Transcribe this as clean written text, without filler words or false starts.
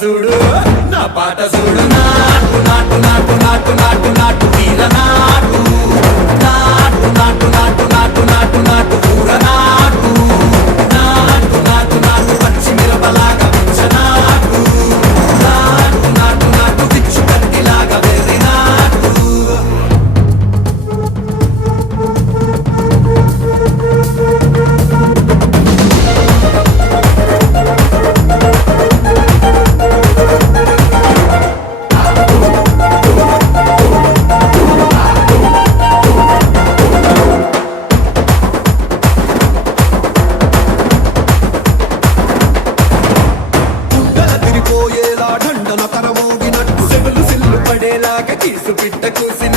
చూడు నా పాట చూడు నాటు నాటు నాటు నాటు నాటు నాటు తీర నాటు నాటు నాటు నాటు నాటు నాటు నాటు కూర నాటు నాటు నాటు నాటు పచ్చి మిరపలాగా పిచ్చ నాటు నాటు నాటు నాటు పిచ్చు కత్తిలాగా వెర్రి నాటు దండన కరమోగినట్టు సెవులు సిల్లు పడేలాగా కీసు పిట్ట కూసిన